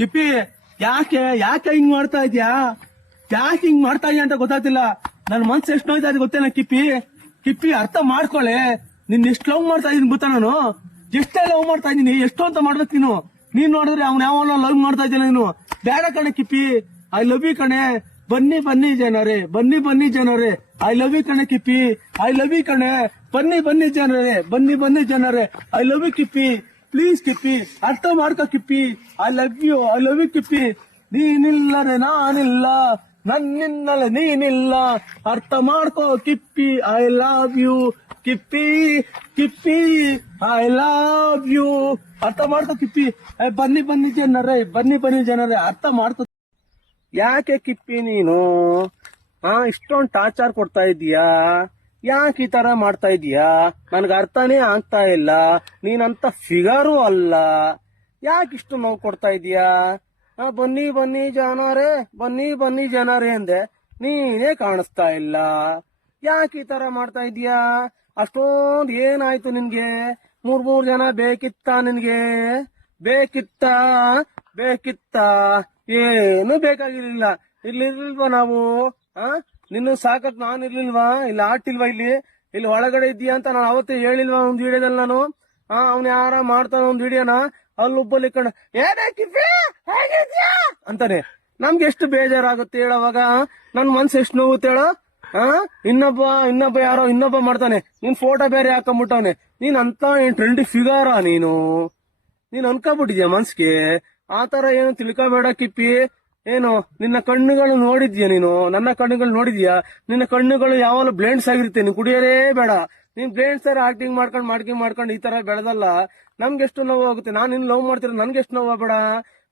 ಕಿಪ್ಪಿ ಯಾಕೆ ಯಾಕೆ ಹಿಂಗ್ ಮಾಡ್ತಾ ಇದ್ಯಾ? ಯಾಕೆ ಹಿಂಗ್ ಮಾಡ್ತಾ ಇದ್ಯಾ ಅಂತ ಗೊತ್ತಾಗ್ತಿಲ್ಲ. ನನ್ ಮನ್ಸು ಎಷ್ಟು ನೋಯ್ತಾ ಇದೆ ಗೊತ್ತೇನ ಕಿಪ್ಪಿ? ಕಿಪ್ಪಿ, ಅರ್ಥ ಮಾಡ್ಕೊಳ್ಳೆ ನಿನ್ ಎಷ್ಟು ಲವ್ ಮಾಡ್ತಾ ಇದೀನಿ ಗೊತ್ತಾ ನಾನು? ಎಷ್ಟೇ ಲವ್ ಮಾಡ್ತಾ ಇದೀನಿ ಎಷ್ಟು ಅಂತ ಮಾಡ್ಬೇಕು ನೀನು. ನೀನ್ ನೋಡಿದ್ರೆ ಅವ್ನ ಯಾವನ ಲವ್ ಮಾಡ್ತಾ ಇದ್ದಾನೆ ನೀನು. ಬೇಡ ಕಣೆ ಕಿಪ್ಪಿ. ಐ ಲವ್ ಯು ಕಣೆ. ಬನ್ನಿ ಬನ್ನಿ ಜನರೇ, ಬನ್ನಿ ಬನ್ನಿ ಜನರೇ. ಐ ಲವ್ ಯು ಕಣೆ ಕಿಪ್ಪಿ. ಐ ಲವ್ ಯು ಕಣೆ. ಬನ್ನಿ ಬನ್ನಿ ಜನರೇ, ಬನ್ನಿ ಬನ್ನಿ ಜನರೇ. I love you Kippi. Please Kippi ಅರ್ಥ ಮಾಡ್ಕೋ Kippi I love you I love you Kippi ನೀನಿಲ್ಲರೆ ನಾನಿಲ್ಲ. ನನ್ನಿನ್ನಲೆ ನೀನಿಲ್ಲ. ಅರ್ಥ ಮಾಡ್ಕೋ Kippi I love you Kippi Kippi I love you ಅರ್ಥ ಮಾಡ್ಕೋ ಕಿಪ್ಪಿ ಐ ಬನ್ನಿ ಬನ್ನಿ ಜನರೇ, ಬನ್ನಿ ಬನ್ನಿ ಜನರೇ. ಅರ್ಥ ಮಾಡ್ಕೋ. ಯಾಕೆ ಕಿಪ್ಪಿ ನೀನು? ಹಾ ಇಷ್ಟೊಂದು ಟಾರ್ಚರ್ ಕೊಡ್ತಾ ಇದೀಯಾ? ಯಾಕೆ ಈ ತರ ಮಾಡ್ತಾ ಇದೀಯಾ? ನನ್ಗೆ ಅರ್ಥನೇ ಆಗ್ತಾ ಇಲ್ಲ. ನೀನಂತ ಫಿಗರು ಅಲ್ಲ. ಯಾಕೆ ಇಷ್ಟು ನೋವು ಕೊಡ್ತಾ ಇದೀಯಾ? ಬನ್ನಿ ಬನ್ನಿ ಜನರೇ, ಬನ್ನಿ ಬನ್ನಿ ಜನರೇ ಅಂದೆ. ನೀನೇ ಕಾಣಿಸ್ತಾ ಇಲ್ಲ. ಯಾಕೆ ಈ ತರ ಮಾಡ್ತಾ ಇದೀಯಾ? ಅಷ್ಟೊಂದು ಏನಾಯ್ತು ನಿನ್ಗೆ? ಮೂರ್ ಮೂರ್ ಜನ ಬೇಕಿತ್ತ ನಿನ್ಗೆ? ಬೇಕಿತ್ತ? ಬೇಕಿತ್ತ? ಏನು ಬೇಕಾಗಿರ್ಲಿಲ್ಲ. ಇಲ್ಲಿ ಇರ್ಲಿಲ್ವಾ ನಾವು? ನಿನ್ನ ಸಾಕಕ್ ನಾನು ಇರ್ಲಿಲ್ವಾ? ಇಲ್ಲಿ ಆಟಿಲ್ವಾ ಇಲ್ಲಿ? ಇಲ್ಲಿ ಒಳಗಡೆ ಇದ್ದೀಯಾ ಅಂತ ನಾನು ಅವತ್ತೇ ಹೇಳಿಲ್ವಾ ಒಂದ್ ವಿಡಿಯೋದಲ್ಲಿ ನಾನು? ಆ, ಅವ್ನ ಯಾರ ಮಾಡ್ತಾನ ಒಂದ್ ವಿಡಿಯೋನ? ಅಲ್ಲಿ ಒಬ್ಬಲ್ಲಿ ಕಣ ಏನೇ ಅಂತಾನೆ. ನಮ್ಗೆ ಎಷ್ಟು ಬೇಜಾರಾಗುತ್ತೆ ಹೇಳವಾಗ ನನ್ ಮನ್ಸು ಎಷ್ಟು ನೋವುತ್ತೆ ಹೇಳ? ಇನ್ನೊಬ್ಬ ಇನ್ನೊಬ್ಬ ಯಾರೋ, ಇನ್ನೊಬ್ಬ ಮಾಡ್ತಾನೆ. ನಿನ್ ಫೋಟೋ ಬೇರೆ ಹಾಕೊಂಡ್ಬಿಟ್ಟವನೆ ನೀನ್ ಅಂತ ಟ್ರೆಂಡಿ ಫಿಗಾರ ನೀನು? ನೀನ್ ಅನ್ಕೋಬಿಟ್ಟಿದ್ಯಾ ಮನ್ಸ್ಗೆ? ಆತರ ತರ ಏನು ತಿಳ್ಕೊಬೇಡ ಕಿಪ್ಪಿ. ಏನು, ನಿನ್ನ ಕಣ್ಣುಗಳು ನೋಡಿದ್ಯಾ ನೀನು? ನನ್ನ ಕಣ್ಣುಗಳು ನೋಡಿದ್ಯಾ? ನಿನ್ನ ಕಣ್ಣುಗಳು ಯಾವಾಗಲೂ ಬ್ಲೇಂಡ್ಸ್ ಆಗಿರುತ್ತೆ, ನೀನು ಕುಡಿಯೋರೇ ಬೇಡ. ನೀನ್ ಬ್ಲೇಂಡ್ಸ್ ತರ ಆಕ್ಟಿಂಗ್ ಮಾಡ್ಕೊಂಡು ಮಾಡ್ಕಿಂಗ್ ಮಾಡ್ಕೊಂಡು ಈ ತರ ಬೆಳೆದಲ್ಲ. ನಮ್ಗೆ ಎಷ್ಟು ನೋವು ಆಗುತ್ತೆ? ನಾನು ನಿನ್ ಲವ್ ಮಾಡ್ತಿರೋ ನನ್ಗೆ ಎಷ್ಟು ನೋವು ಬೇಡ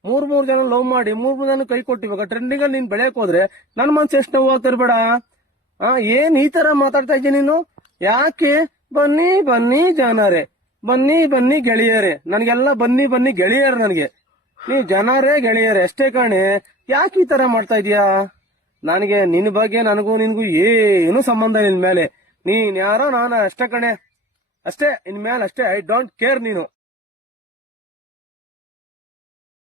ಮೂರ್ ಮೂರ್ ಜನ ಲವ್ ಮಾಡಿ, ಮೂರ್ ಮೂರ್ ಜನ ಕೈ ಕೊಟ್ಟಿವಾಗ ಟ್ರೆಂಡಿಂಗ್ ಅಲ್ಲಿ ನೀನ್ ಬೆಳೆಯಕ್ ಹೋದ್ರೆ ನನ್ ಮನ್ಸು ಎಷ್ಟು ನೋವು ಆಗ್ತಿರ್ಬೇಡ ಆ, ಏನ್ ಈ ತರ ಮಾತಾಡ್ತಾ ಇದ್ದೀನಿ ನೀನು? ಯಾಕೆ? ಬನ್ನಿ ಬನ್ನಿ, ಜನರೇ. ಬನ್ನಿ ಬನ್ನಿ ಗೆಳೆಯರೇ. ನನಗೆಲ್ಲ ಬನ್ನಿ ಬನ್ನಿ ಗೆಳೆಯರು ನನಗೆ. ನೀವು ಜನರೇ ಗೆಳೆಯರೇ ಎಷ್ಟೇ ಕಾಣೆ. ಯಾಕೆ ಈ ತರ ಮಾಡ್ತಾ ಇದೀಯಾ? ನನಗೆ ನಿನ್ ಬಗ್ಗೆ ನನಗೂ ನಿನಗೂ ಏನು ಸಂಬಂಧ ನಿನ್ ಮೇಲೆ ನೀನ್ ಯಾರೋ ನಾನು ಅಷ್ಟೇ ಕಣೆ. ಅಷ್ಟೇ ಇನ್ ಮೇಲೆ ಅಷ್ಟೇ ಐ ಡೋಂಟ್ ಕೇರ್ ನೀನು.